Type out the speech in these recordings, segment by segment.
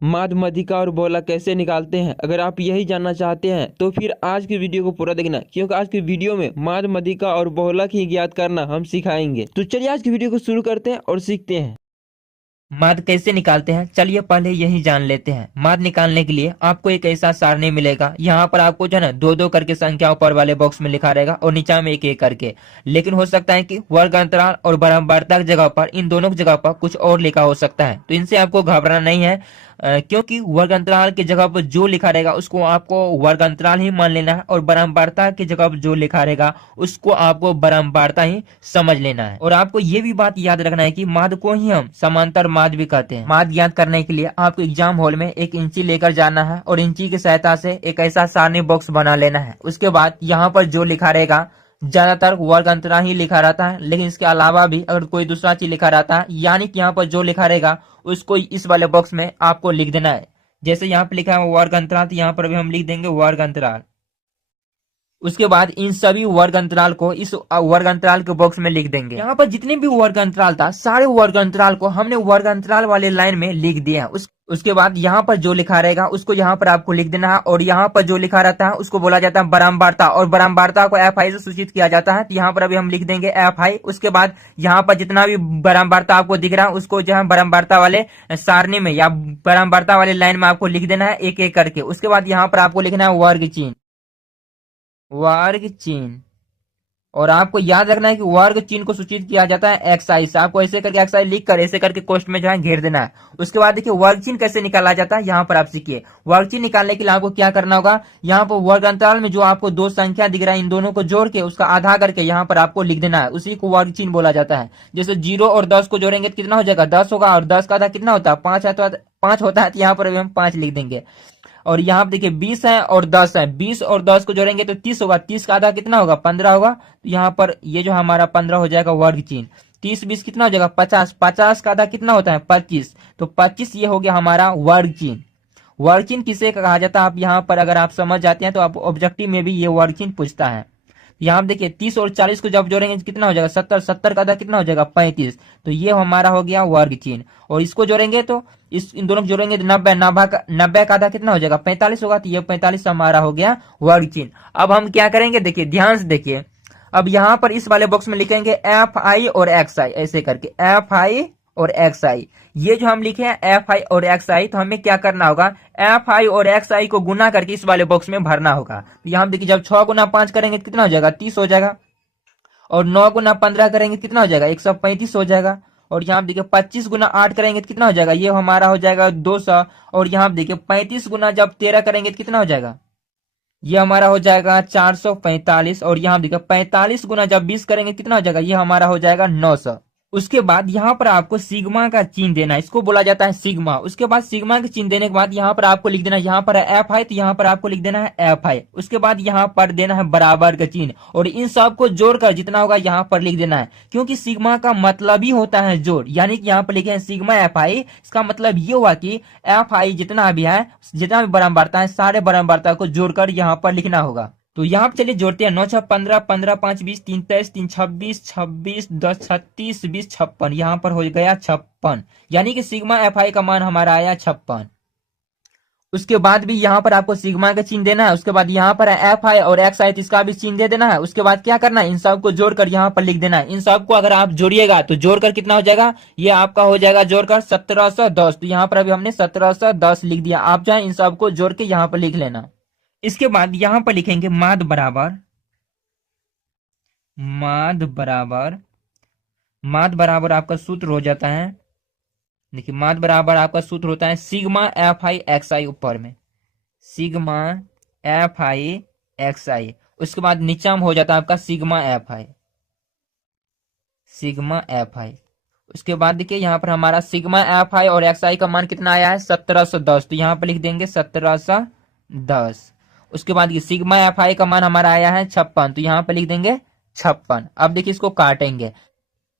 माध मदिका और बोला कैसे निकालते हैं। अगर आप यही जानना चाहते हैं तो फिर आज की वीडियो को पूरा देखना, क्योंकि आज की वीडियो में माध मदिका और बोला की ज्ञात करना हम सिखाएंगे। तो चलिए आज की वीडियो को शुरू करते हैं और सीखते हैं। माद कैसे निकालते हैं, चलिए पहले यही जान लेते हैं। माद निकालने के लिए आपको एक ऐसा सारणी मिलेगा। यहाँ पर आपको जो है ना दो दो करके संख्या ऊपर वाले बॉक्स में लिखा रहेगा और नीचा में एक एक करके। लेकिन हो सकता है कि वर्ग अंतराल और बराबरता की जगह पर, इन दोनों की जगह पर कुछ और लिखा हो सकता है, तो इनसे आपको घबराना नहीं है। क्योंकि वर्ग अंतराल की जगह पर जो लिखा रहेगा उसको आपको वर्ग अंतराल ही मान लेना है, और बराबरता की जगह पर जो लिखा रहेगा उसको आपको बराबरता ही समझ लेना है। और आपको ये भी बात याद रखना है कि माद को ही हम समांतर माद भी कहते हैं। माद ज्ञात करने के लिए आपको एग्जाम हॉल में एक इंची लेकर जाना है और इंची की सहायता से एक ऐसा सारणी बॉक्स बना लेना है। उसके बाद यहाँ पर जो लिखा रहेगा, ज्यादातर वर्ग अंतराल ही लिखा रहता है, लेकिन इसके अलावा भी अगर कोई दूसरा चीज लिखा रहता है, यानी कि यहाँ पर जो लिखा रहेगा उसको इस वाले बॉक्स में आपको लिख देना है। जैसे यहाँ पे लिखा है वर्ग अंतराल, तो यहाँ पर भी हम लिख देंगे वर्ग अंतराल। उसके बाद इन सभी वर्ग अंतराल को इस वर्ग अंतराल के बॉक्स में लिख देंगे। यहाँ पर जितने भी वर्ग अंतराल था, सारे वर्ग अंतराल को हमने वर्ग अंतराल वाले लाइन में लिख दिया है। उसके बाद यहाँ पर जो लिखा रहेगा उसको यहाँ पर आपको लिख देना है, और यहाँ पर जो लिखा रहता है उसको बोला जाता है बराबरता, और बराबरता को एफ आई से सूचित किया जाता है। तो यहाँ पर अभी हम लिख देंगे एफ आई। उसके बाद यहाँ पर जितना भी बराबरता आपको दिख रहा है उसको जो है बराबरता वाले सारणी में या बराबरता वाले लाइन में आपको लिख देना है एक एक करके। उसके बाद यहाँ पर आपको लिखना है वर्ग चिन्ह, वर्ग चिन्ह। और आपको याद रखना है कि वर्ग चिन्ह को सूचित किया जाता है एक्साइज से। आपको ऐसे करके एक्साइज लिख कर ऐसे करके कोष्ठ में जो है घेर देना है। उसके बाद देखिए वर्ग चिन्ह कैसे निकाला जाता है, यहाँ पर आप सीखिए। वर्ग चिन्ह निकालने के लिए आपको क्या करना होगा, यहाँ पर वर्ग अंतराल में जो आपको दो संख्या दिख रहा है, इन दोनों को जोड़ के उसका आधा करके यहाँ पर आपको लिख देना है। उसी को वर्ग चिन्ह बोला जाता है। जैसे 0 और 10 को जोड़ेंगे तो कितना हो जाएगा, 10 होगा, और 10 का आधा कितना होता है, 5 है, तो 5 होता है, तो यहाँ पर अभी हम 5 लिख देंगे। और यहाँ पे देखिए 20 है और 10 है, 20 और 10 को जोड़ेंगे तो 30 होगा, 30 का आधा कितना होगा, 15 होगा। तो यहाँ पर ये जो हमारा 15 हो जाएगा वर्ग चिन्ह। 30 20 कितना हो जाएगा, 50, 50 का आधा कितना होता है, 25, तो 25 ये हो गया हमारा वर्ग चिन्ह। वर्ग चिन्ह किसे कहा जाता है, आप यहाँ पर अगर आप समझ जाते हैं तो आप ऑब्जेक्टिव में भी ये वर्ग चिन्ह पूछता है। यहाँ देखिए 30 और 40 को जब जोड़ेंगे कितना हो जाएगा, 70, 70 का आधा कितना हो जाएगा, 35, तो ये हमारा हो गया वर्ग चिन्ह। और इसको जोड़ेंगे तो इन दोनों को जोड़ेंगे तो 90, 90 का आधा कितना हो जाएगा, 45 होगा, तो ये 45 हमारा हो गया वर्ग चिन्ह। अब हम क्या करेंगे, देखिए ध्यान से देखिए। अब यहाँ पर इस वाले बॉक्स में लिखेंगे एफ आई और एक्स आई, ऐसे करके एफ आई और एक्स आई। ये जो हम लिखे हैं एफ आई और एक्स आई, तो हमें क्या करना होगा, एफ आई और एक्स आई को गुना करके इस वाले बॉक्स में भरना होगा। तो यहाँ देखिए जब 6 गुना 5 करेंगे कितना हो जाएगा, 30 हो जाएगा। और 9 गुना 15 करेंगे कितना हो जाएगा, 135 हो जाएगा। और यहाँ देखिए 25 गुना 8 करेंगे तो कितना हो जाएगा, ये हमारा हो जाएगा 200। और यहाँ देखिए 35 गुना जब 13 करेंगे तो कितना हो जाएगा, ये हमारा हो जाएगा 445। और यहाँ देखिए 45 गुना जब 20 करेंगे कितना हो जाएगा, ये हमारा हो जाएगा 900। उसके बाद यहाँ पर आपको सिग्मा का चिन्ह देना है, इसको बोला जाता है सिग्मा। उसके बाद सिग्मा के चिन्ह देने के बाद यहाँ पर आपको लिख देना है, यहाँ पर है एफ आई, तो यहाँ पर आपको लिख देना है एफ आई। उसके बाद यहाँ पर देना है बराबर का चिन्ह, और इन सब को जोड़कर जितना होगा यहाँ पर लिख देना है। क्योंकि सिग्मा का मतलब ही होता है जोड़, यानी कि यहाँ पर लिखे हैं सिग्मा एफ आई। इसका मतलब ये हुआ कि एफ आई जितना भी है, जितना भी बराबरता है, सारे बराबरता को जोड़कर यहाँ पर लिखना होगा। तो यहाँ पे चलिए जोड़ते हैं, 9 6 15, 15 5 20, 3 23, 3 26, 26 10 36, 20 56, यहाँ पर हो गया 56, यानी कि सिग्मा एफ आई का मान हमारा आया 56। उसके बाद भी यहाँ पर आपको सिग्मा का चिन्ह देना है। उसके बाद यहाँ पर एफ आई और एक्स आई, तो इसका भी चिन्ह दे देना है। उसके बाद क्या करना है, इन सबको जोड़कर यहाँ पर लिख देना है। इन सबको अगर आप जोड़िएगा तो जोड़कर कितना हो जाएगा, ये आपका हो जाएगा जोड़कर 1710। तो यहाँ पर अभी हमने 1710 लिख दिया। आप जो है इन सबको जोड़ के यहाँ पर लिख लेना। इसके बाद यहां पर लिखेंगे माद बराबर, माद बराबर, माद बराबर आपका सूत्र हो जाता है, देखिए माद बराबर आपका सूत्र होता है सिग्मा एफ आई एक्स आई, ऊपर में सिग्मा एफ आई एक्स आई। उसके बाद नीचा में हो जाता है आपका sigma F I, sigma F I. उसके बाद देखिए यहाँ पर हमारा सिग्मा एफ आई और एक्स आई का मान कितना आया है, 1710, तो यहाँ पर लिख देंगे 1710। उसके बाद ये सिग्मा एफ आई का मान हमारा आया है 56, तो यहाँ पे लिख देंगे 56। अब देखिए इसको काटेंगे।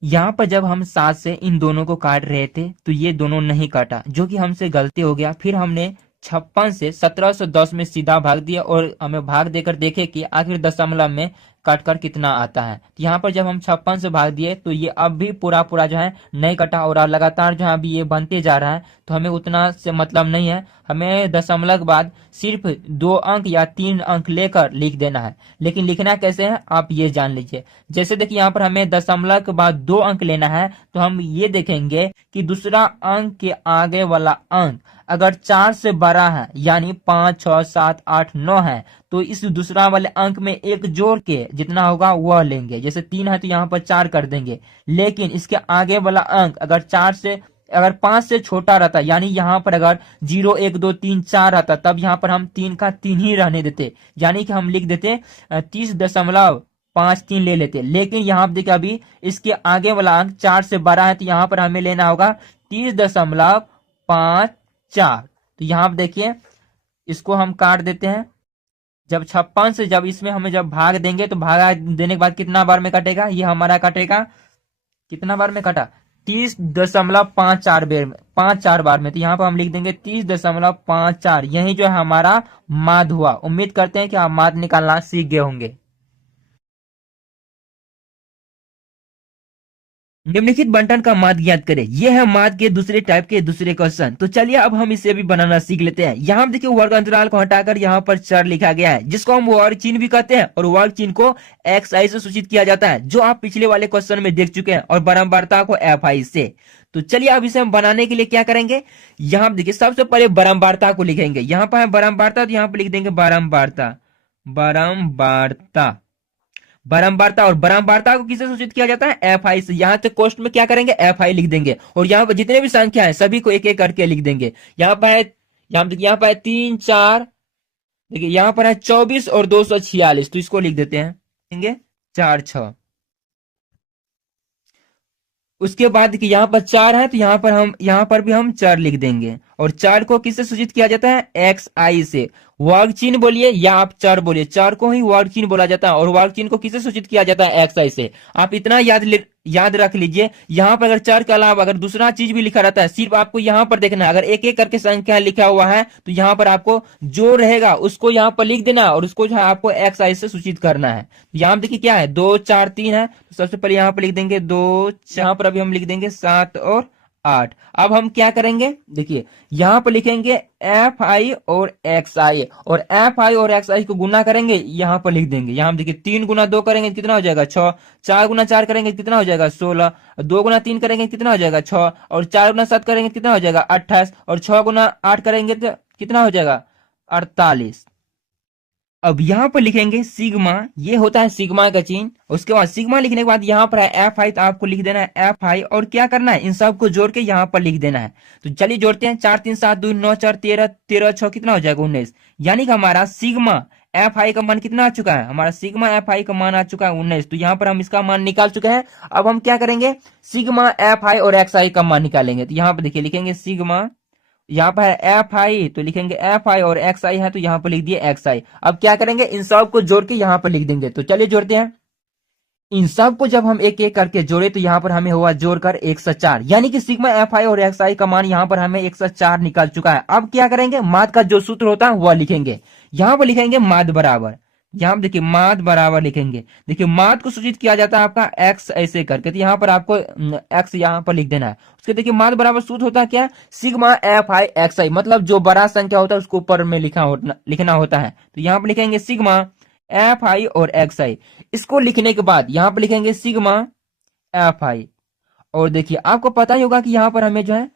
यहाँ पर जब हम 7 से इन दोनों को काट रहे थे तो ये दोनों नहीं काटा, जो कि हमसे गलती हो गया। फिर हमने 56 से 1710 में सीधा भाग दिया और हमें भाग देकर देखे कि आखिर दशमलव में कटकर कितना आता है। तो यहाँ पर जब हम 56 से भाग दिए तो ये अब भी पूरा पूरा जो है नहीं कटा और लगातार जो है अभी ये बनते जा रहा है, तो हमें उतना से मतलब नहीं है। हमें दशमलव के बाद सिर्फ 2 अंक या 3 अंक लेकर लिख देना है। लेकिन लिखना कैसे है आप ये जान लीजिए। जैसे देखिए यहाँ पर हमें दशमलव के बाद 2 अंक लेना है, तो हम ये देखेंगे कि दूसरा अंक के आगे वाला अंक अगर 4 से बड़ा है यानी 5, 6, 7, 8, 9 है, तो इस दूसरा वाले अंक में एक जोड़ के जितना होगा वह लेंगे। जैसे 3 है तो यहाँ पर 4 कर देंगे। लेकिन इसके आगे वाला अंक अगर 5 से छोटा रहता यानी यहाँ पर अगर 0, 1, 2, 3, 4 रहता, तब यहाँ पर हम 3 का 3 ही रहने देते, यानी कि हम लिख देते 30.53 ले लेते। लेकिन यहाँ पर देखिए अभी इसके आगे वाला अंक 4 से बड़ा है, तो यहाँ पर हमें लेना होगा 30.54। तो यहाँ पर देखिए इसको हम काट देते हैं। जब 56 से जब इसमें हमें जब भाग देंगे तो भागा देने के बाद कितना बार में कटेगा, ये हमारा कटेगा कितना बार में कटा 30.54 बार में, 5-4 बार में। तो यहाँ पर हम लिख देंगे 30.54। यही जो है हमारा माद हुआ। उम्मीद करते हैं कि आप माद निकालना सीख गए होंगे। निम्नलिखित बंटन का माद ज्ञात करें। यह है माद के दूसरे टाइप के दूसरे क्वेश्चन। तो चलिए अब हम इसे भी बनाना सीख लेते हैं। यहाँ देखिए वर्ग अंतराल को हटाकर यहाँ पर चर लिखा गया है, जिसको हम वर्ग चिन्ह भी कहते हैं और वर्ग चिन्ह को XI से सूचित किया जाता है, जो आप पिछले वाले क्वेश्चन में देख चुके हैं, और बारंबारता को FI से। तो चलिए अब इसे हम बनाने के लिए क्या करेंगे, यहाँ देखिए सबसे पहले बारंबारता को लिखेंगे। यहाँ पर है बारंबारता, तो यहाँ पर लिख देंगे बारंबारता, बारंबारता। और बारंबारता को किससे सूचित किया जाता है, FI से। यहाँ से कोष्ठ में क्या करेंगे, FI लिख देंगे, और यहाँ पर जितने भी संख्या है सभी को एक एक करके लिख देंगे। यहाँ पर है 3, 4, देखिए यहाँ पर है 24 और 246, तो इसको लिख देते हैं 4, 6। उसके बाद देखिए यहाँ पर 4 है, तो यहाँ पर भी हम 4 लिख देंगे। और 4 को किससे सूचित किया जाता है, XI से। वर्ग चिन्ह बोलिए या आप 4 बोलिए, 4 को ही वर्ग चिन्ह बोला जाता है, और वर्ग चिन्ह को किससे सूचित किया जाता है, XI से। आप इतना याद रख लीजिए। यहाँ पर अगर 4 के अलावा अगर दूसरा चीज भी लिखा रहता है, सिर्फ आपको यहाँ पर देखना है। अगर एक एक करके संख्या लिखा हुआ है तो यहाँ पर आपको जो रहेगा उसको यहाँ पर लिख देना, और उसको जो है आपको XI से सूचित करना है। यहाँ देखिए क्या है, 2, 4, 3 है, तो सबसे पहले यहाँ पर लिख देंगे 2, यहाँ पर अभी हम लिख देंगे 7 और 8। अब हम क्या करेंगे, देखिए यहाँ पर लिखेंगे FI और XI, और FI और XI को गुना करेंगे, यहाँ पर लिख देंगे। यहाँ देखिए 3 गुना 2 करेंगे कितना हो जाएगा, 6। 4 गुना 4 करेंगे कितना हो जाएगा, 16। 2 गुना 3 करेंगे कितना हो जाएगा, 6। और 4 गुना 7 करेंगे कितना हो जाएगा, 28। और 6 गुना 8 करेंगे तो कितना हो जाएगा, 48। अब यहाँ पर लिखेंगे सिग्मा, ये होता है सिग्मा का चिन्ह। उसके बाद सिग्मा लिखने के बाद यहाँ पर है FI, तो आपको लिख देना है FI, और क्या करना है, इन सब को जोड़ के यहाँ पर लिख देना है। तो चलिए जोड़ते हैं, 4, 3, 7, 2, 9, 4, 13, 13, 6 कितना हो जाएगा, 19। यानी कि हमारा सिग्मा FI का मान कितना आ चुका है, हमारा सिग्मा FI का मान आ चुका है 19। तो यहाँ पर हम इसका मान निकाल चुके हैं। अब हम क्या करेंगे, सिग्मा FI और XI का मान निकालेंगे। तो यहाँ पर देखिए लिखेंगे सिग्मा, यहाँ पर है FI, तो लिखेंगे FI, और XI है तो यहाँ पर लिख दिए XI। अब क्या करेंगे, इन सब को जोड़ के यहाँ पर लिख देंगे। तो चलिए जोड़ते हैं। इन सब को जब हम एक एक करके जोड़े तो यहाँ पर हमें हुआ जोड़कर 104, यानी कि सिग्मा FI और XI का मान यहाँ पर हमें 104 निकल चुका है। अब क्या करेंगे, माद का जो सूत्र होता है वह लिखेंगे। यहाँ पर लिखेंगे माद बराबर, यहाँ देखिए माद बराबर लिखेंगे। देखिए माद को सूचित किया जाता है आपका X ऐसे करके, तो यहाँ पर आपको X यहाँ पर लिख देना है। उसके देखिए माद बराबर सूत्र होता है क्या, सिग्मा FI XI, मतलब जो बड़ा संख्या होता है उसको ऊपर में लिखना होता है। तो यहाँ पर लिखेंगे सिग्मा FI और XI। इसको लिखने के बाद यहाँ पर लिखेंगे सिग्मा FI, और देखिए आपको पता ही होगा कि यहाँ पर हमें जो है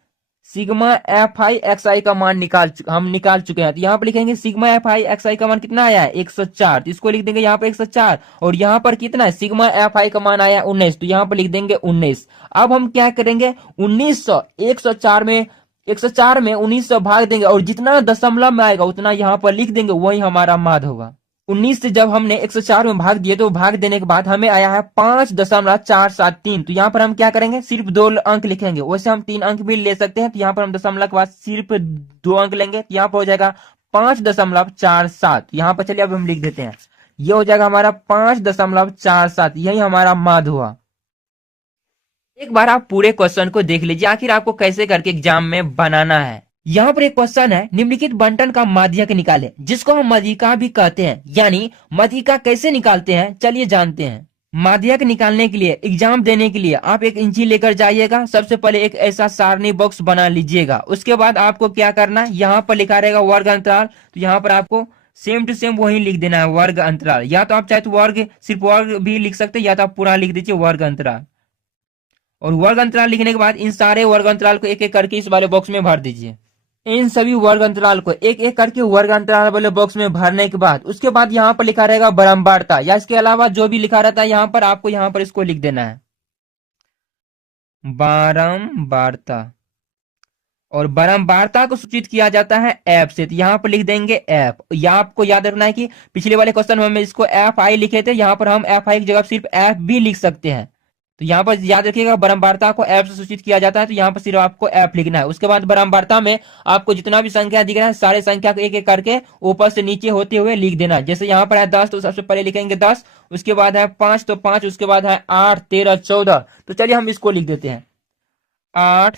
सिग्मा FI XI का मान निकाल चुके हैं। तो यहाँ पर लिखेंगे सिग्मा FI XI का मान कितना आया है, 104। तो इसको लिख देंगे यहाँ पर 104, और यहाँ पर कितना है, सिग्मा FI का मान आया 19, तो यहाँ पर लिख देंगे 19। अब हम क्या करेंगे, 104 में 1900 भाग देंगे, और जितना दशमलव में आएगा उतना यहाँ पर लिख देंगे, वही हमारा माद होगा। 19 से जब हमने 104 में भाग दिए तो भाग देने के बाद हमें आया है 5.473। तो यहाँ पर हम क्या करेंगे, सिर्फ 2 अंक लिखेंगे। वैसे हम 3 अंक भी ले सकते हैं, तो यहाँ पर हम दशमलव के बाद सिर्फ 2 अंक लेंगे, तो यहाँ पर हो जाएगा 5.47। यहाँ पर चलिए अब हम लिख देते हैं, ये हो जाएगा हमारा 5.47। यही हमारा माद हुआ। एक बार आप पूरे क्वेश्चन को देख लीजिए, आखिर आपको कैसे करके एग्जाम में बनाना है। यहाँ पर एक क्वेश्चन है, निम्नलिखित बंटन का माध्यक निकालें, जिसको हम माध्यिका भी कहते हैं, यानी माध्यिका कैसे निकालते हैं चलिए जानते हैं। माध्यक निकालने के लिए, एग्जाम देने के लिए आप एक इंची लेकर जाइएगा। सबसे पहले एक ऐसा सारणी बॉक्स बना लीजिएगा। उसके बाद आपको क्या करना है, यहाँ पर लिखा रहेगा वर्ग अंतराल, तो यहाँ पर आपको सेम टू सेम वही लिख देना है वर्ग अंतराल। या तो आप चाहे तो वर्ग, सिर्फ वर्ग भी लिख सकते हैं, या तो आप पूरा लिख दीजिए वर्ग अंतराल। और वर्ग अंतराल लिखने के बाद इन सारे वर्ग अंतराल को एक एक करके इस वाले बॉक्स में भर दीजिए। इन सभी वर्ग अंतराल को एक एक करके वर्ग अंतराल वाले बॉक्स में भरने के बाद उसके बाद यहाँ पर लिखा रहेगा बारंबारता, या इसके अलावा जो भी लिखा रहता है यहाँ पर आपको यहाँ पर इसको लिख देना है बारंबारता। और बारंबारता को सूचित किया जाता है एफ से, तो यहाँ पर लिख देंगे एफ। या आपको याद रखना है कि पिछले वाले क्वेश्चन में हम इसको एफ आई लिखे थे, यहाँ पर हम एफ आई की जगह सिर्फ एफ भी लिख सकते हैं। तो यहाँ पर याद रखिएगा बारंबारता को एफ से सूचित किया जाता है, तो यहाँ पर सिर्फ आपको एफ लिखना है। उसके बाद बारंबारता में आपको जितना भी संख्या दिख रहा है सारे संख्या को एक एक करके ऊपर से नीचे होते हुए लिख देना है। जैसे यहाँ पर है 10, तो सबसे पहले लिखेंगे 10, उसके बाद है 5 तो 5, उसके बाद है 8, 13, 14। तो चलिए हम इसको लिख देते हैं 8,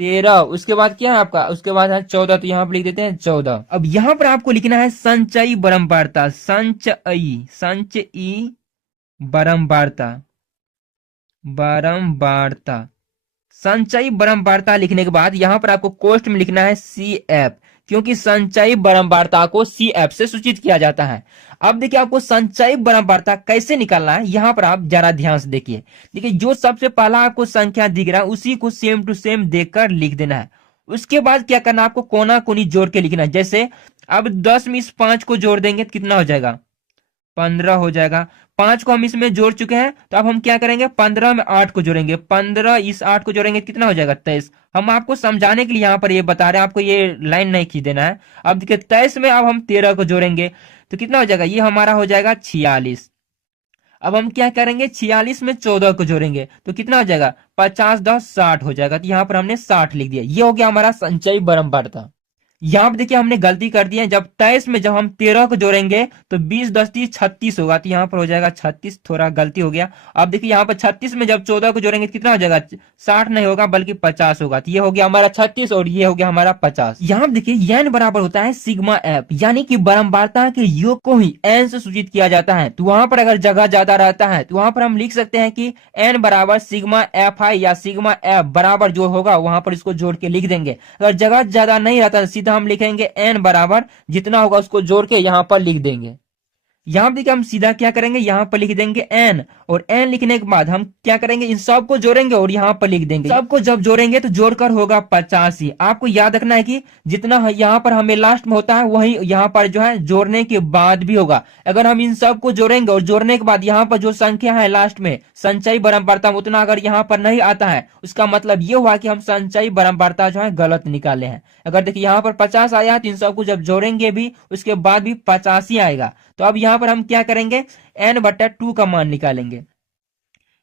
13, उसके बाद क्या है आपका, उसके बाद है 14, तो यहाँ पर लिख देते हैं 14। अब यहाँ पर आपको लिखना है संचयी बारंबारता, संचयी बारंबारता, बारंबारता। संचयी बारंबारता लिखने के बाद यहाँ पर आपको कोष्ठ में लिखना है CF, क्योंकि संचयी बारंबारता को CF से सूचित किया जाता है। अब देखिए आपको संचयी बारंबारता कैसे निकालना है, यहाँ पर आप जरा ध्यान से देखिए। देखिए जो सबसे पहला आपको संख्या दिख रहा है उसी को सेम टू सेम देखकर लिख देना है। उसके बाद क्या करना है, आपको कोना कोनी जोड़ के लिखना है। जैसे अब 10 में इस 5 को जोड़ देंगे तो कितना हो जाएगा, 15 हो जाएगा। 5 को हम इसमें जोड़ चुके हैं, तो अब हम क्या करेंगे, 15 में 8 को जोड़ेंगे, 15 इस 8 को जोड़ेंगे कितना हो जाएगा, 23। हम आपको समझाने के लिए यहाँ पर ये बता रहे हैं, आपको ये लाइन नहीं खींच देना है। अब देखिए 23 में अब हम 13 को जोड़ेंगे तो कितना हो जाएगा, ये हमारा हो जाएगा 46। अब हम क्या करेंगे, 46 में 14 को जोड़ेंगे तो कितना हो जाएगा, 50 10 60 हो जाएगा। तो यहाँ पर हमने 60 लिख दिया। ये हो गया हमारा संचयी बारंबारता। यहाँ पर देखिए हमने गलती कर दी है, जब 23 में जब हम 13 को जोड़ेंगे तो 20 10 30 36 होगा, तो यहाँ पर हो जाएगा 36, थोड़ा गलती हो गया। अब देखिए यहाँ पर 36 में जब 14 को जोड़ेंगे तो कितना हो जाएगा, 60 नहीं होगा बल्कि 50 होगा। तो ये हो गया हमारा 36 और ये हो गया हमारा 50। यहाँ देखिए n बराबर होता है सिग्मा एफ, यानी कि बारंबारता के योग को ही n से सूचित किया जाता है। तो वहां पर अगर जगह ज्यादा रहता है तो वहां पर हम लिख सकते हैं कि n बराबर सिग्मा एफ आई या सिग्मा एफ बराबर जो होगा वहां पर इसको जोड़ के लिख देंगे। अगर जगह ज्यादा नहीं रहता सीधा हम लिखेंगे n बराबर जितना होगा उसको जोड़ के यहाँ पर लिख देंगे। यहाँ देखिए हम सीधा क्या करेंगे, यहाँ पर लिख देंगे n, और n लिखने के बाद हम क्या करेंगे, इन सब को जोड़ेंगे और यहाँ पर लिख देंगे। सबको जब जोड़ेंगे तो जोड़कर होगा 85। आपको याद रखना है कि जितना यहाँ पर हमें लास्ट में होता है वही यहाँ पर जो है जोड़ने के बाद भी होगा। अगर हम इन सब को जोड़ेंगे और जोड़ने के बाद यहाँ पर जो संख्या है लास्ट में संचयी बारंबारता उतना अगर यहाँ पर नहीं आता है, उसका मतलब ये हुआ कि हम संचयी बारंबारता जो है गलत निकाले हैं। अगर देखिए यहाँ पर 50 आया है तो इन सबको जब जोड़ेंगे भी उसके बाद भी 50 ही आएगा। तो अब यहाँ पर हम क्या करेंगे, n/2 का मान निकालेंगे।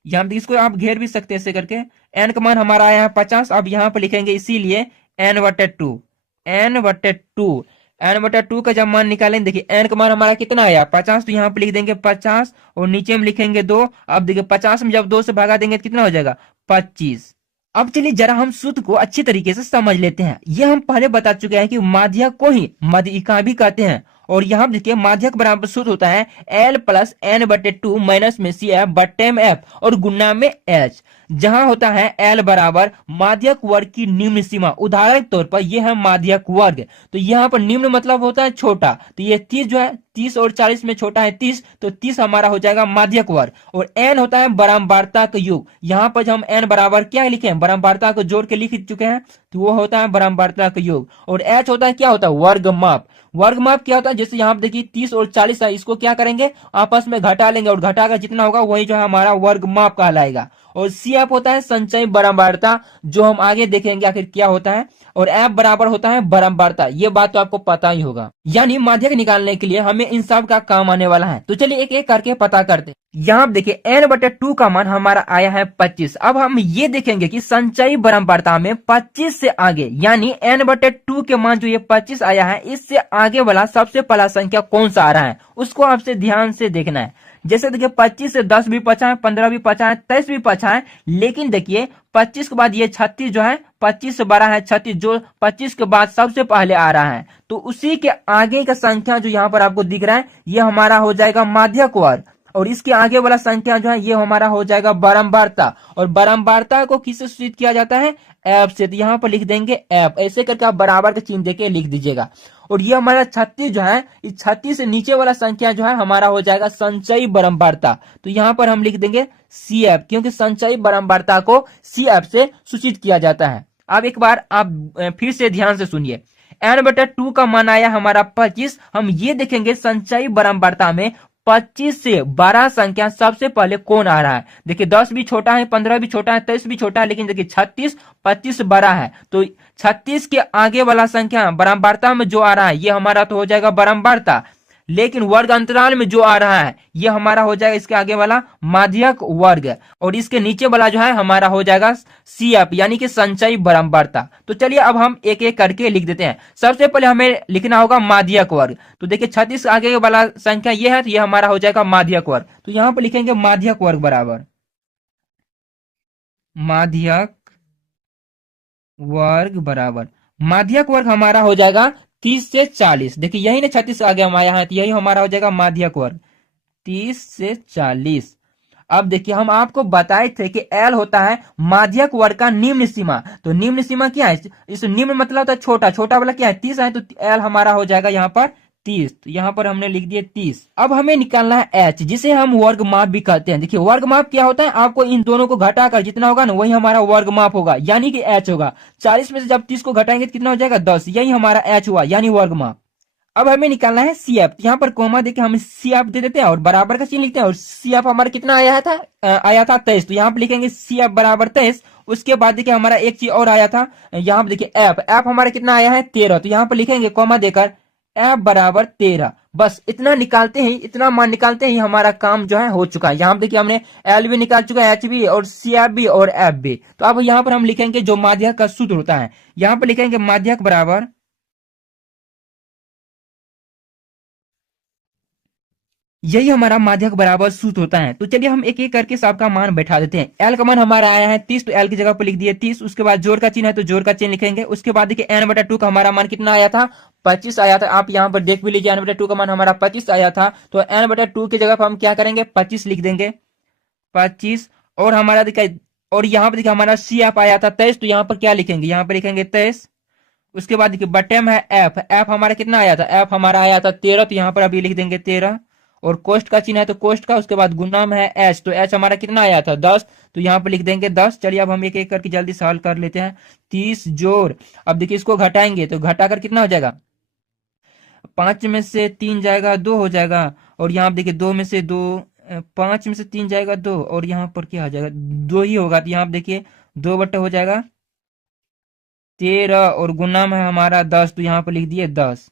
यहाँ पर इसको आप घेर भी सकते हैं ऐसे करके। n का मान हमारा आया है 50, अब यहाँ पर लिखेंगे इसीलिए n/2, n/2। n/2 का जब मान निकालेंगे, देखिए n का मान हमारा कितना आया 50, तो यहाँ पे लिख देंगे 50 और नीचे में लिखेंगे 2। अब देखिए 50 में जब 2 से भागा देंगे तो कितना हो जाएगा 25। अब चलिए जरा हम सूत्र को अच्छी तरीके से समझ लेते हैं। ये हम पहले बता चुके हैं कि माध्यक को ही माध्यिका भी कहते हैं। और यहाँ देखिए माध्यक बराबर सूत्र होता है L + n/2 माइनस में CF बटे में F और गुणा में H, जहां होता है L बराबर माध्यक वर्ग की निम्न सीमा। उदाहरण के तौर पर यह है माध्यक वर्ग, तो यहाँ पर निम्न मतलब होता है छोटा, तो ये 30 जो है 30 और 40 में छोटा है 30, तो 30 हमारा हो जाएगा माध्यक वर्ग। और n होता है बारंबारता का योग। यहाँ पर हम n बराबर क्या लिखे, बारंबारता को जोड़ के लिख चुके हैं, तो वो होता है बारंबारता का योग। और h होता है क्या होता है, वर्ग माप। वर्ग माप क्या होता है, जैसे यहाँ पे देखिए 30 और 40 है, इसको क्या करेंगे आपस में घटा लेंगे और घटा कर जितना होगा वही जो है हमारा वर्ग माप कहलाएगा। और CF होता है संचयी बारंबारता, जो हम आगे देखेंगे आखिर क्या होता है। और F बराबर होता है बारंबारता, ये बात तो आपको पता ही होगा। यानी माध्यक निकालने के लिए हमें इन सब का काम आने वाला है। तो चलिए एक एक करके पता करते। यहाँ देखिए n/2 का मान हमारा आया है 25। अब हम ये देखेंगे कि संचयी बारंबारता में 25 से आगे यानी n/2 के मान जो ये 25 आया है, इससे आगे वाला सबसे पहला संख्या कौन सा आ रहा है उसको आपसे ध्यान से देखना है। जैसे देखिए 25 से 10 भी पचा है, 15 भी पचा है, 23 भी पचा है, लेकिन देखिए 25 के बाद ये 36 जो है 25 से बड़ा है 36, जो 25 के बाद सबसे पहले आ रहा है, तो उसी के आगे का संख्या जो यहाँ पर आपको दिख रहा है ये हमारा हो जाएगा माध्यक वर्ग, और इसके आगे वाला संख्या जो है ये हमारा हो जाएगा बारंबारता। और बारंबारता को किससे सूचित किया जाता है? एफ से। तो यहाँ पर लिख देंगे एफ, ऐसे करके आप बराबर का चिन्ह देके लिख दीजिएगा। और ये हमारा 36 जो है, इस 36 से नीचे वाला संख्या जो है हमारा हो जाएगा संचयी बारंबारता। तो यहाँ पर हम लिख देंगे सी एफ, क्योंकि संचयी बारंबारता को सी एफ से सूचित किया जाता है। अब एक बार आप फिर से ध्यान से सुनिए, n/2 का मान आया हमारा 25। हम ये देखेंगे संचयी बारंबारता में 25 से बड़ा संख्या सबसे पहले कौन आ रहा है। देखिए 10 भी छोटा है, 15 भी छोटा है, 23 भी छोटा है, लेकिन देखिए 36 25 से बड़ा है। तो 36 के आगे वाला संख्या बारंबारता में जो आ रहा है ये हमारा तो हो जाएगा बारंबारता, लेकिन वर्ग अंतराल में जो आ रहा है ये हमारा हो जाएगा इसके आगे वाला माध्यक वर्ग, और इसके नीचे वाला जो है हमारा हो जाएगा सीएफ, यानी कि संचयी बारंबारता। तो चलिए अब हम एक एक करके लिख देते हैं। सबसे पहले हमें लिखना होगा माध्यक वर्ग। तो देखिए 36 आगे वाला संख्या ये है, तो ये हमारा हो जाएगा माध्यक वर्ग। तो यहां पर लिखेंगे माध्यक वर्ग बराबर माध्यक वर्ग बराबर माध्यक वर्ग हमारा हो जाएगा 30 से 40। देखिए यही ना 36 आ गया हमारे यहाँ, यही हमारा हो जाएगा माध्यक वर्ग 30 से 40। अब देखिए हम आपको बताए थे कि एल होता है माध्यक वर्ग का निम्न सीमा। तो निम्न सीमा क्या है? इस निम्न मतलब होता है छोटा, छोटा वाला क्या है 30 है, तो एल हमारा हो जाएगा यहाँ पर 30। तो यहाँ पर हमने लिख दिए 30। अब हमें निकालना है एच, जिसे हम वर्ग माप भी कहते हैं। देखिए वर्ग माप क्या होता है, आपको इन दोनों को घटाकर जितना होगा ना वही हमारा वर्ग माप होगा, यानी कि एच होगा। 40 में से जब 30 को घटाएंगे तो कितना हो जाएगा 10, यही हमारा एच हुआ, यानी वर्ग माप। अब हमें निकालना है सी एफ। यहाँ पर कोमा देके हम सी एफ दे देते हैं और बराबर का चिन्ह लिखते हैं। और सी एफ हमारा कितना आया था? 23। तो यहाँ पर लिखेंगे सी एफ बराबर 23। उसके बाद देखिए हमारा एक चीज और आया था, यहाँ पर देखिए एफ, एफ हमारा कितना आया है 13। तो यहाँ पर लिखेंगे कोमा देकर एफ बराबर 13। बस इतना निकालते ही, इतना मान निकालते ही हमारा काम जो है हो चुका है। यहाँ पर देखिए हमने एल भी निकाल चुका है, एच भी और सी एफ भी और एफ भी। तो अब यहाँ पर हम लिखेंगे जो माध्यक का सूत्र होता है, यहाँ पर लिखेंगे माध्यक बराबर यही हमारा माध्यक बराबर सूत्र होता है। तो चलिए हम एक एक करके सबका मान बैठा देते हैं। एल का मान हमारा आया है 30, तो एल की जगह पर लिख दिए 30। उसके बाद जोड़ का चिन्ह है तो जोड़ का चिन्ह लिखेंगे। उसके बाद देखिए n/2 का हमारा मान कितना आया था? 25 आया था। आप यहाँ पर देख भी लीजिए n/2 का मान हमारा 25 आया था। तो n/2 की जगह पर हम क्या करेंगे 25 लिख देंगे 25। और हमारा देखिए, और यहाँ पर देखिए हमारा सी एफ आया था 23। तो यहाँ पर क्या लिखेंगे? यहाँ पर लिखेंगे 23। उसके बाद देखिए बटे में है एफ, एफ हमारा कितना आया था? एफ हमारा आया था 13। तो यहाँ पर अभी लिख देंगे 13। और कोष्ट का चिन्ह है तो कोष्ट का, उसके बाद गुना में है एच, तो एच हमारा कितना आया था 10। तो यहाँ पर लिख देंगे 10। चलिए अब हम एक एक करके जल्दी सॉल्व कर लेते हैं। 30 जोड़, अब देखिए इसको घटाएंगे तो घटाकर कितना हो जाएगा? 5 में से 3 जाएगा 2 हो जाएगा। और यहाँ देखिए 2 में से 2, 5 में से 3 जाएगा 2, और यहाँ पर क्या हो जाएगा 2 ही होगा। तो यहाँ देखिए 2 बट्टा हो जाएगा 13, और गुना में हमारा 10। तो यहाँ पर लिख दिए 10।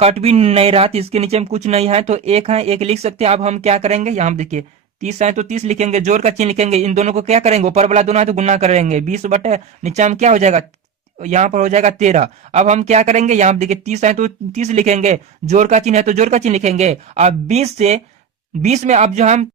कट भी नहीं रहा, तो इसके नीचे में कुछ नहीं है तो एक है, एक लिख सकते हैं। अब हम क्या करेंगे, यहाँ देखिए 30 है तो 30 लिखेंगे, जोड़ का चिन्ह लिखेंगे। इन दोनों को क्या करेंगे, ऊपर वाला दोनों है तो गुना करेंगे। 20 बटे नीचे में क्या हो जाएगा, यहाँ पर हो जाएगा 13। अब हम क्या करेंगे, यहाँ देखिए 30 है तो 30 लिखेंगे, जोड़ का चिन्ह है तो जोड़ का चिन्ह लिखेंगे। अब 20 में अब जो हम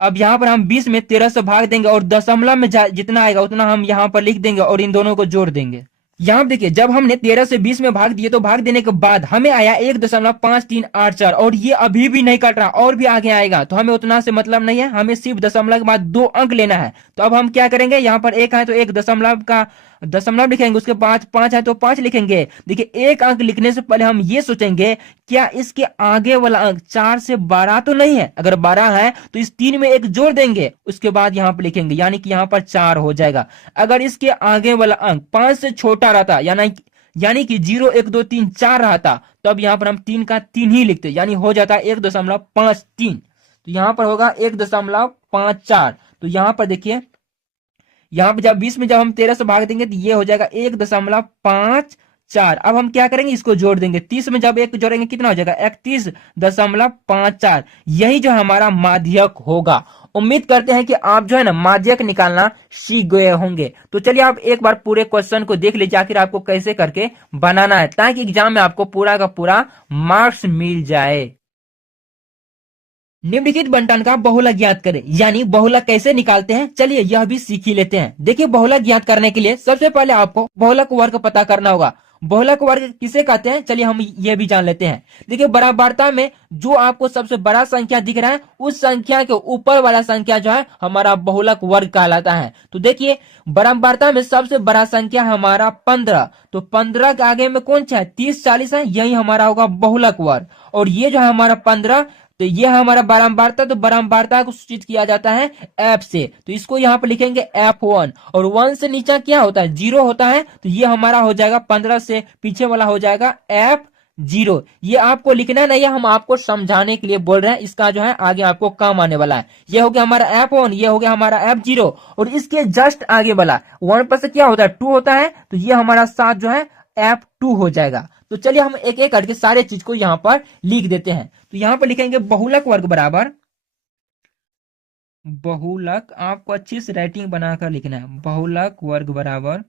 अब यहाँ पर हम 20 में 13 से भाग देंगे, और दशमलव में जितना आएगा उतना हम यहाँ पर लिख देंगे और इन दोनों को जोड़ देंगे। यहाँ देखिए जब हमने 13 से 20 में भाग दिए तो भाग देने के बाद हमें आया 1.5384, और ये अभी भी नहीं कट रहा, और भी आगे आएगा। तो हमें उतना से मतलब नहीं है, हमें सिर्फ दशमलव के बाद 2 अंक लेना है। तो अब हम क्या करेंगे, यहाँ पर एक है तो एक दशमलव का दशमलव लिखेंगे, उसके बाद 5 है तो 5 लिखेंगे। देखिए एक अंक लिखने से पहले हम ये सोचेंगे क्या इसके आगे वाला अंक 4 से 12 तो नहीं है। अगर 12 है तो इस 3 में एक जोड़ देंगे, उसके बाद यहाँ पर लिखेंगे, यानी कि यहाँ पर 4 हो जाएगा। अगर इसके आगे वाला अंक 5 से छोटा रहता, यानी कि 0 1 2 3 4 रहता, तो अब यहाँ पर हम 3 का 3 ही लिखते, यानी हो जाता है 1.53। तो यहाँ पर होगा 1.54। तो यहाँ पर देखिए, यहाँ पर जब 20 में जब हम 13 से भाग देंगे तो ये हो जाएगा 1.54। अब हम क्या करेंगे, इसको जोड़ देंगे। 30 में जब एक जोड़ेंगे कितना हो जाएगा 31.54। यही जो हमारा माध्यक होगा। उम्मीद करते हैं कि आप जो है ना माध्यक निकालना सीख गए होंगे। तो चलिए आप एक बार पूरे क्वेश्चन को देख लीजिए, आखिर आपको कैसे करके बनाना है, ताकि एग्जाम में आपको पूरा का पूरा मार्क्स मिल जाए। निम्नलिखित बंटन का बहुलक ज्ञात करें, यानी बहुलक कैसे निकालते हैं, चलिए यह भी सीख ही लेते हैं। देखिए बहुलक ज्ञात करने के लिए सबसे पहले आपको बहुलक वर्ग पता करना होगा। बहुलक वर्ग किसे कहते हैं, चलिए हम ये भी जान लेते हैं। देखिए बराबरता में जो आपको सबसे बड़ा संख्या दिख रहा है, उस संख्या के ऊपर वाला संख्या जो है हमारा बहुलक वर्ग कहलाता है। तो देखिए बराबरता में सबसे बड़ा संख्या हमारा 15, तो 15 के आगे में कौन सा है, 30 40 है, यही हमारा होगा बहुलक वर्ग। और ये जो है हमारा 15, तो ये हमारा बारंबारता, तो बारंबारता को सूचित किया जाता है एफ से, तो इसको यहाँ पर लिखेंगे F1। और 1 से नीचे क्या होता है, 0 होता है, तो ये हमारा हो जाएगा 15 से पीछे वाला हो जाएगा F0। ये आपको लिखना नहीं है, हम आपको समझाने के लिए बोल रहे हैं, इसका जो है आगे आपको काम आने वाला है। ये हो गया हमारा F1, ये हो गया हमारा F0, और इसके जस्ट आगे वाला 1 पर से क्या होता है, 2 होता है, तो ये हमारा साथ जो है F2 हो जाएगा। तो चलिए हम एक एक करके सारे चीज को यहां पर लिख देते हैं। तो यहां पर लिखेंगे बहुलक वर्ग बराबर, बहुलक आपको अच्छी से राइटिंग बनाकर लिखना है, बहुलक वर्ग बराबर,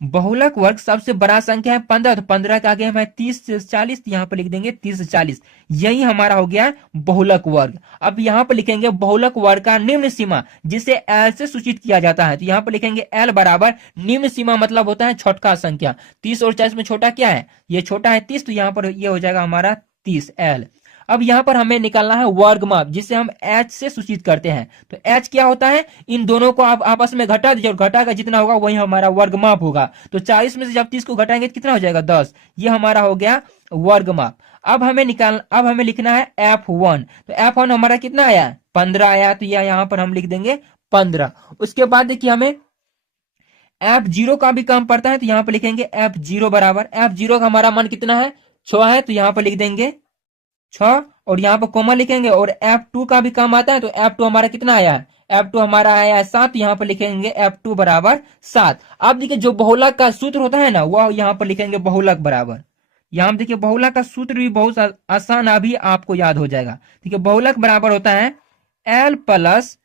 बहुलक वर्ग सबसे बड़ा संख्या है 15, तो 15 के आगे हमें 30 से 40, यहाँ पर लिख देंगे 30 से 40, यही हमारा हो गया बहुलक वर्ग। अब यहाँ पर लिखेंगे बहुलक वर्ग का निम्न सीमा, जिसे एल से सूचित किया जाता है। तो यहाँ पर लिखेंगे एल बराबर निम्न सीमा, मतलब होता है छोटा संख्या। 30 और 40 में छोटा क्या है, ये छोटा है 30, तो यहाँ पर ये हो जाएगा हमारा 30 एल। अब यहाँ पर हमें निकालना है वर्ग माप, जिसे हम h से सूचित करते हैं। तो h क्या होता है, इन दोनों को आप आपस में घटा दीजिए, और घटा का जितना होगा वही हमारा वर्ग माप होगा। तो 40 में से जब 30 को घटाएंगे तो कितना हो जाएगा, 10। ये हमारा हो गया वर्ग माप। अब हमें लिखना है F1। तो F1 हमारा कितना आया, 15 आया, तो यह यहाँ पर हम लिख देंगे 15। उसके बाद देखिए हमें F0 का भी काम पड़ता है, तो यहाँ पर लिखेंगे F0 बराबर, F0 का हमारा मान कितना है, 6 है, तो यहाँ पर लिख देंगे 6, और यहाँ पर कोमा लिखेंगे। और F2 का भी काम आता है, तो F2 हमारा कितना आया है, F2 हमारा आया है 7, यहाँ पर लिखेंगे F2 बराबर 7। अब देखिए जो बहुलक का सूत्र होता है ना, वह यहाँ पर लिखेंगे बहुलक बराबर, यहाँ देखिए बहुलक का सूत्र भी बहुत आसान अभी आपको याद हो जाएगा। ठीक है, बहुलक बराबर होता है L प्लस,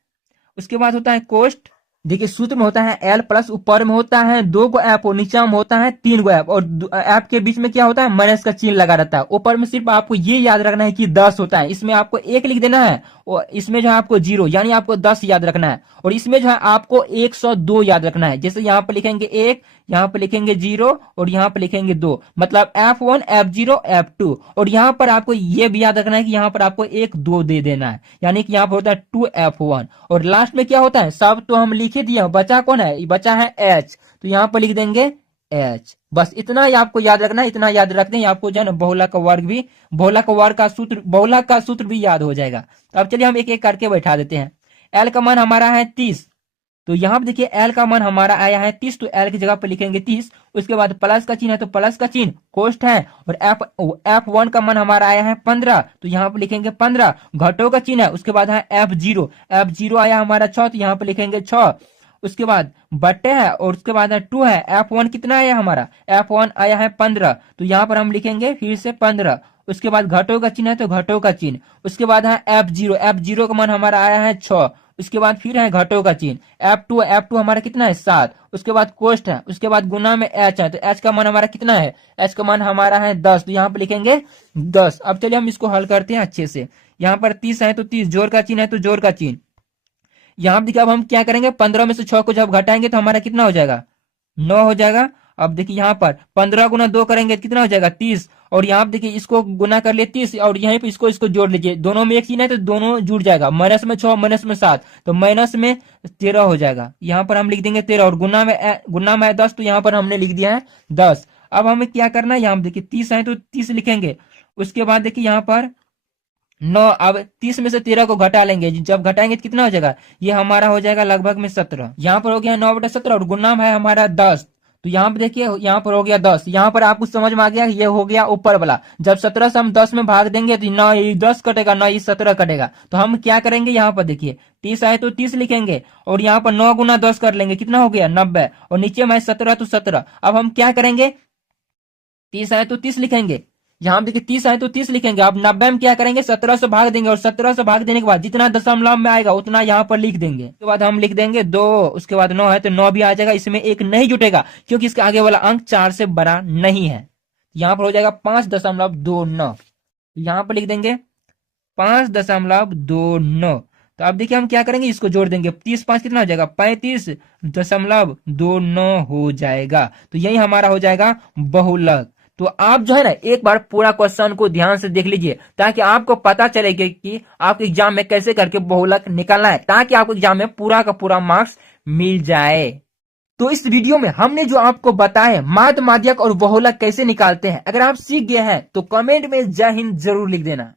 उसके बाद होता है कोष्ट, देखिए सूत्र में होता है L प्लस, ऊपर में होता है 2 को F और नीचे में होता है 3 को F, और F के बीच में क्या होता है, माइनस का चिन्ह लगा रहता है। ऊपर में सिर्फ आपको ये याद रखना है कि 10 होता है, इसमें आपको 1 लिख देना है, और इसमें जो है आपको 0, यानी आपको 10 याद रखना है। और इसमें जो है आपको 102 याद रखना है। जैसे यहाँ पर लिखेंगे 1, यहाँ पर लिखेंगे 0, और यहाँ पर लिखेंगे 2, मतलब F1 F0 F2। और यहाँ पर आपको ये भी याद रखना है कि यहाँ पर आपको 1 2 दे देना है, यानी कि यहाँ पर होता है 2F1। और लास्ट में क्या होता है, सब तो हम लिखे दिए, बचा कौन है, बचा है H, तो यहाँ पर लिख देंगे H। बस इतना ही आपको याद रखना है, इतना याद रखते हैं आपको जो है ना बहुलक का वर्ग भी, बहुलक वर्ग का सूत्र, बहुलक का सूत्र भी याद हो जाएगा। तो अब चलिए हम एक एक करके बैठा देते हैं। L का मान हमारा है 30, तो यहाँ पे देखिए L का मान हमारा आया है 30, तो L की जगह पर लिखेंगे 30। उसके बाद प्लस का चिन्ह है, तो प्लस का चिन्ह कोष्ट है। और F1 का मान हमारा आया है 15, तो यहाँ पे लिखेंगे 15। घटों का चिन्ह है, उसके बाद है F0, F0 आया हमारा 6, तो यहाँ पे लिखेंगे 6। उसके बाद बट्टे है, और उसके बाद 2 है। F1 कितना आया हमारा, F1 आया है 15, तो यहाँ पर हम लिखेंगे फिर से 15। उसके बाद घटों का चिन्ह है, तो घटों का चिन्ह। उसके बाद है F0, F0 का मान हमारा आया है 6। उसके बाद फिर है घटों का चिन्ह। F2 हमारा कितना है 7। उसके बाद कोष्ट है, उसके बाद गुना में H है, तो H का मान हमारा कितना है, H का मान हमारा है 10, तो यहाँ पे लिखेंगे 10। अब चलिए हम इसको हल करते हैं अच्छे से। यहाँ पर 30 है, तो 30, जोड़ का चिन्ह है, तो जोड़ का चिन्ह। यहाँ पे देखिए अब हम क्या करेंगे, 15 में से 6 को जब घटाएंगे तो हमारा कितना हो जाएगा, 9 हो जाएगा। अब देखिए यहाँ पर 15 गुना 2 करेंगे तो कितना हो जाएगा, 30। और यहाँ पे देखिए इसको गुना कर लिए 30, और यहीं पे इसको जोड़ लीजिए, दोनों में एक चिन्ह है तो दोनों जुड़ जाएगा। माइनस में 6 माइनस में 7, तो माइनस में 13 हो जाएगा। यहाँ पर हम लिख देंगे 13, और गुना में 10, तो यहाँ पर हमने लिख दिया है 10। अब हमें क्या करना है, यहाँ पे देखिए 30 है तो 30 लिखेंगे। उसके बाद देखिए यहाँ पर 9, अब 30 में से 13 को घटा लेंगे, जब घटाएंगे तो कितना हो जाएगा, ये हमारा हो जाएगा लगभग में 17। यहाँ पर हो गया 9/17, और गुना है हमारा 10, तो यहाँ पे देखिए यहाँ पर हो गया 10। यहाँ पर आपको समझ में आ गया, ये हो गया ऊपर वाला। जब 17 से हम 10 में भाग देंगे तो ना ये 10 कटेगा ना ये 17 कटेगा, तो हम क्या करेंगे, यहाँ पर देखिए 30 आए तो 30 लिखेंगे, और यहाँ पर 9 गुना 10 कर लेंगे, कितना हो गया 90, और नीचे में 17 तो 17। अब हम क्या करेंगे, 30 आए तो 30 लिखेंगे, यहाँ देखिए 30 आए तो 30 लिखेंगे। अब 90 में क्या करेंगे, 17 से भाग देंगे, और 17 से भाग देने के बाद जितना दशमलव में आएगा उतना यहाँ पर लिख देंगे। उसके बाद हम लिख देंगे 2, उसके बाद 9 है तो 9 भी आ जाएगा, इसमें एक नहीं जुटेगा क्योंकि इसके आगे वाला अंक 4 से बड़ा नहीं है। यहाँ पर हो जाएगा 5.29। यहाँ पर लिख देंगे 5.29। तो अब देखिए हम क्या करेंगे, इसको जोड़ देंगे, 30 5 कितना हो जाएगा, 35.29 हो जाएगा। तो यही हमारा हो जाएगा बहुलक। तो आप जो है ना एक बार पूरा क्वेश्चन को ध्यान से देख लीजिए, ताकि आपको पता चलेगा कि आपके एग्जाम में कैसे करके बहुलक निकालना है, ताकि आपको एग्जाम में पूरा का पूरा मार्क्स मिल जाए। तो इस वीडियो में हमने जो आपको बताया माध्य, माध्यक और बहुलक कैसे निकालते हैं, अगर आप सीख गए हैं तो कमेंट में जय हिंद जरूर लिख देना।